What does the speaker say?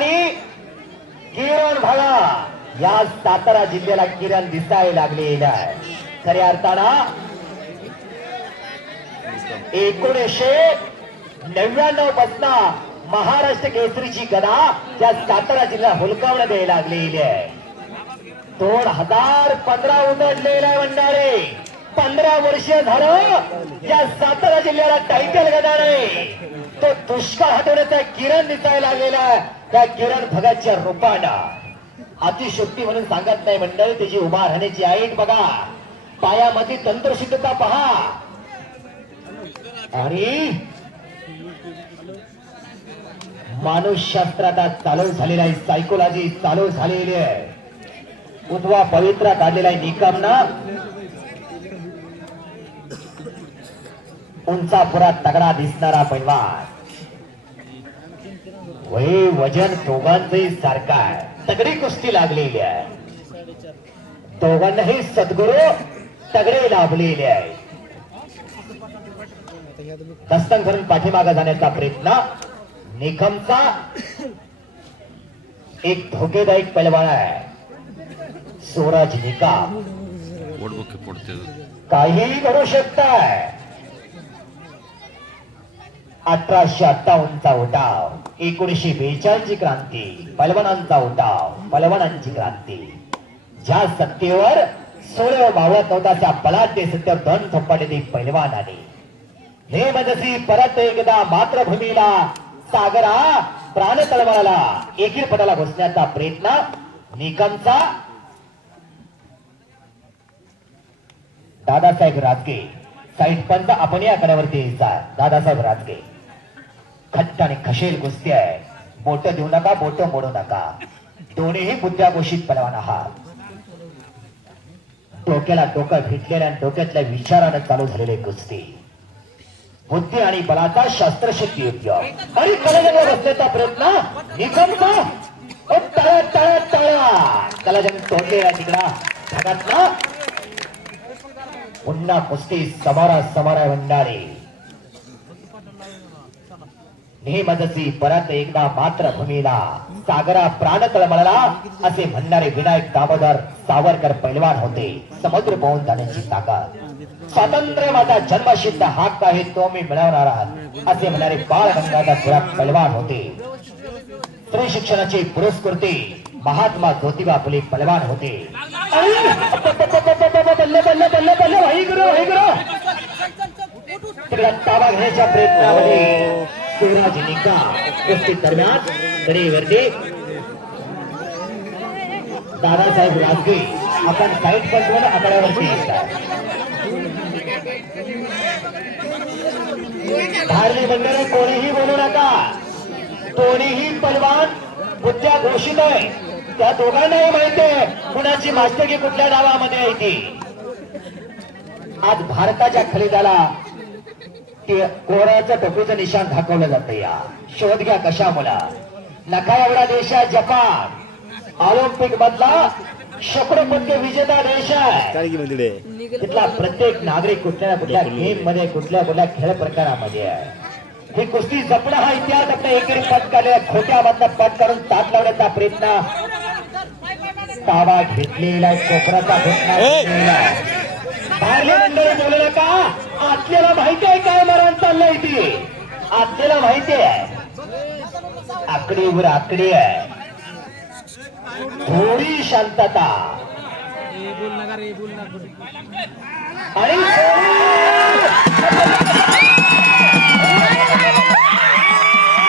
आणि किरण भागा या सातारा जिल्ह्याला किरण दिसायला लागलेला आहे. खऱ्या अर्थानं 1999 पासून महाराष्ट्र केसरीची गदा या सातारा जिल्हा हुलकावण्यात द्यायला लागलेली आहे. 2015 उतरलेला आहे मंडळी. 15 वर्ष झालं या सातारा जिल्ह्याला टायटल गदा नाही. तो दुष्काळ हटवण्याचा किरण दिसायला लागलेला त्या किरण भगतच्या रूपानं. अतिशक्ती म्हणून सांगत नाही मंडळी, त्याची उभा राहण्याची ऐट बघा, पायामध्ये तंत्रशुद्धता पहा आणि मानसशास्त्रात चालू झालेला आहे, सायकोलॉजी चालू झालेली आहे. उजवा पवित्रा काढलेला आहे निकमना. उंचापुरा तगडा दिसणारा पैलवान. वय वजन दोघांचंही सारखं आहे. तगडी कुस्ती लागलेली आहे. दोघांनाही सद्गुरू तगडे लाभलेले आहे. दस्तंग करून पाठीमागे जाण्याचा प्रयत्न निकमचा. एक धोकेदायक पैलवान आहे सूरज निकम. काहीही घडू शकताय. 1858चा उठाव, 1942 ची क्रांती, पलवानांचा उठाव, पलवानांची क्रांती. ज्या सत्तेवर 16 मावळत नव्हता त्या बलाढ्य सत्तेवर दोन थप्पाटे पैलवान आले. हे मजसी परत एकदा मातृभूमीला सागरा प्राण तळमळाला एकीर पटाला घुसण्याचा प्रयत्न निकमचा. दादासाहेब राजगे साईड पंच आपण या कड्यावरती दादासाहेब राजगे. खट्ट आणि खशेल कुस्ती आहे. बोट देऊ नका, बोट मोडू नका. दोन्हीही बुद्ध्याघोषित पलवान आहात. डोक्याला डोकं भेटलेल्या आणि डोक्यातल्या विचारानं चालू झालेले कुस्ती. बुद्धी आणि बलाचा शस्त्रशक्ती उपयोग आणि कलाजंग बसण्याचा प्रयत्न निकमचा. तळ्या तळ्या तळ्या कलाजंग तोडलेला तिकडा भागातला. पुन्हा कुस्ती समारा मंडाळी. नेहमदसी परत एकदा मातृभूमीला सागरा प्राण तळमळला असे म्हणणारे विनायक दामोदर सावरकर पैलवान होते. समुद्र पाहून जाण्याची ताकद. स्वातंत्र्य माझा जन्मसिद्ध हक्क आहे, तो मी मिळवणार आहे असे म्हणणारे बाळ गंगाधर टिळक पैलवान होते. स्त्री शिक्षणाची पुरस्कृती महात्मा ज्योतिबा फुले पैलवान होते. बल्ले बल्ले बल्ले बल्ले भाई गुरु तिकडे ताबा घेण्याच्या प्रयत्नामध्ये सूरज निकम. कुस्ती दरम्यान कडेवरती दादासाहेब राजगे आपण साईड पंचवर आकड्यावरती धारणी मंडळी कोणीही बोलू नका. दोन्हीही पैलवान बुद्ध्या घोषित आहे. त्या दोघांनाही माहिती आहे कुणाची मास्तकी कुठल्या डावामध्ये आहे ती. आज भारताच्या खलिदाला कोराचं टोपीचं निशाण दाखवलं जातं. या शोध घ्या कशामुळे. नका एवढा देश आहे जपान. ऑलिम्पिक मधला शेकडो पदके विजेता देश आहे. तिथला प्रत्येक नागरिक कुठल्या ना कुठल्या गेम मध्ये कुठल्या कुठल्या खेळ प्रकारामध्ये आहे. ही कुस्ती जपणं हा इतिहास आपल्या एकेरी पटकाले खोट्या मधला पट करून ताट लावण्याचा प्रयत्न. ताबा घेतलेला कोपराचा घटना बाहेरले मंडळी बोलू नका. आपल्याला माहिती आहे काय मरण चाललंय ती. आपल्याला माहिती आहे आकडीवर आकडी आहे. थोडी शांतता आणि